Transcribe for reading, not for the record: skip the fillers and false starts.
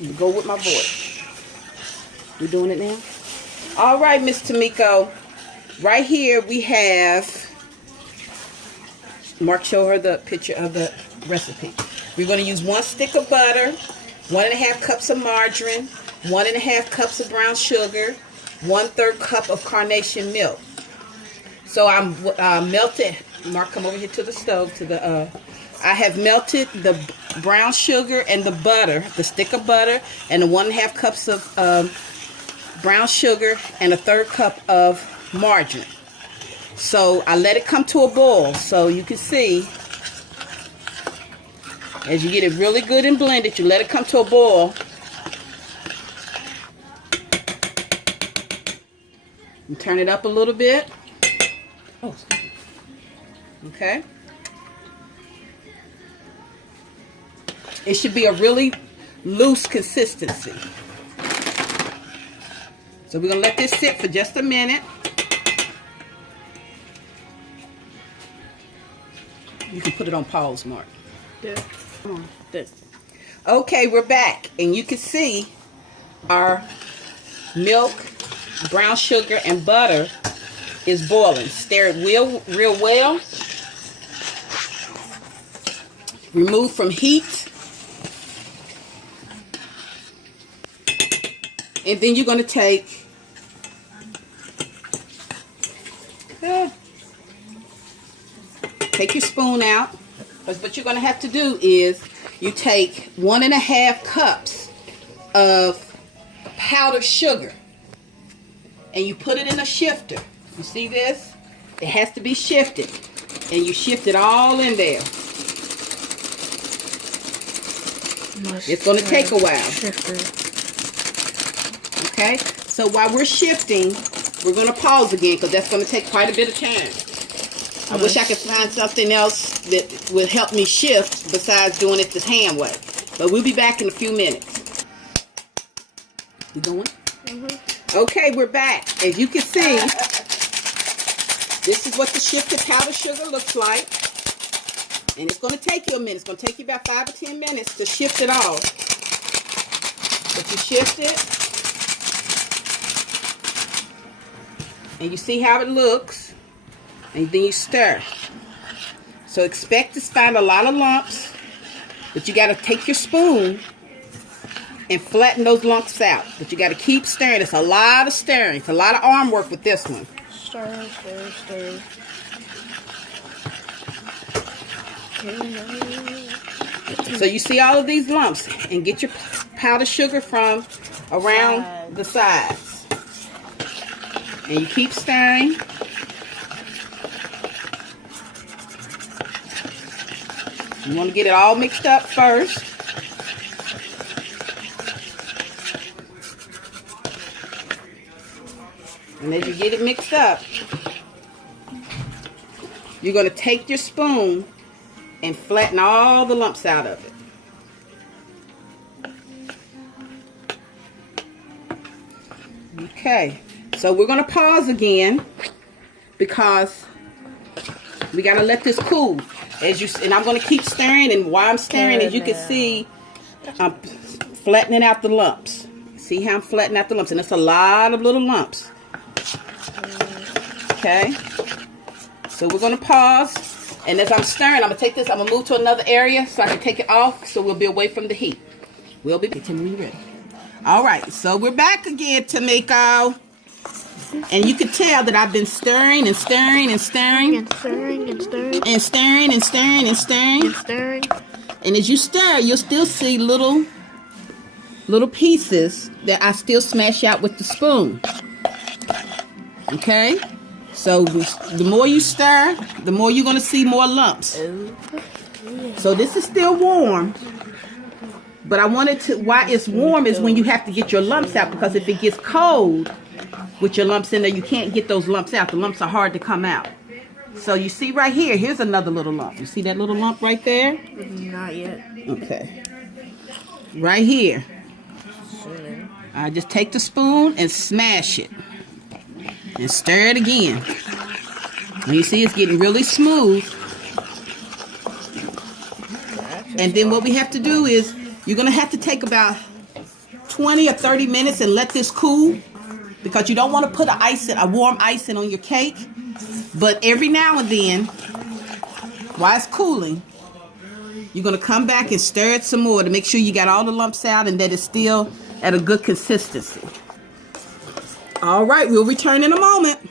You go with my voice. We doing it now? All right, Miss Tamiko. Right here we have, Mark, show her the picture of the recipe. We're going to use 1 stick of butter, 1½ cups of margarine, 1½ cups of brown sugar, 1/3 cup of carnation milk. So I'm melted. Mark, come over here to the stove. I have melted the brown sugar and the butter, the stick of butter, and the 1½ cups of brown sugar and 1/3 cup of margarine. So I let it come to a boil. So you can see, as you get it really good and blended, you let it come to a boil. And turn it up a little bit. Oh, okay. It should be a really loose consistency. So we're going to let this sit for just a minute. You can put it on pause, Mark. Yeah. Okay, we're back. And you can see our milk, brown sugar, and butter is boiling. Stir it real well. Remove from heat. And then you're going to take your spoon out. Because what you're going to have to do is you take 1½ cups of powdered sugar and you put it in a shifter. You see this? It has to be shifted. And you shift it all in there. It's going to take a while. Okay? So while we're shifting, we're going to pause again because that's going to take quite a bit of time. I wish I could find something else that would help me shift besides doing it the hand way. But we'll be back in a few minutes. You going? Okay, we're back. As you can see, this is what the shifted powdered sugar looks like. And it's going to take you a minute. It's going to take you about 5 or 10 minutes to shift it all. But you shift it. And you see how it looks. And then you stir. So expect to find a lot of lumps. But you got to take your spoon and flatten those lumps out. But you got to keep stirring. It's a lot of stirring. It's a lot of arm work with this one. Stir, stir, stir. So you see all of these lumps. And get your powdered sugar from around the sides. And you keep stirring. You want to get it all mixed up first. And as you get it mixed up, you're going to take your spoon and flatten all the lumps out of it. Okay, so we're going to pause again because we got to let this cool. And I'm going to keep stirring, and while I'm stirring, as you can see, I'm flattening out the lumps. See how I'm flattening out the lumps? And it's a lot of little lumps. Okay? So we're going to pause. And as I'm stirring, I'm going to take this, I'm going to move to another area so I can take it off so we'll be away from the heat. We'll be back when we're ready. All right, so we're back again, Tamiko. And you can tell that I've been stirring and stirring and stirring. And stirring and stirring. And stirring and stirring and stirring. And stirring. And as you stir, you'll still see little pieces that I still smash out with the spoon. Okay? So the more you stir, the more you're going to see more lumps. So this is still warm. But I wanted to, why it's warm is when you have to get your lumps out, because if it gets cold with your lumps in there, you can't get those lumps out. The lumps are hard to come out. So you see right here, here's another little lump. You see that little lump right there? Not yet. Okay. Right here. I just take the spoon and smash it. And stir it again. And you see it's getting really smooth. And then what we have to do is, you're going to have to take about 20 or 30 minutes and let this cool, because you don't want to put a warm icing on your cake. But every now and then, while it's cooling, you're going to come back and stir it some more to make sure you got all the lumps out and that it's still at a good consistency. All right, we'll return in a moment.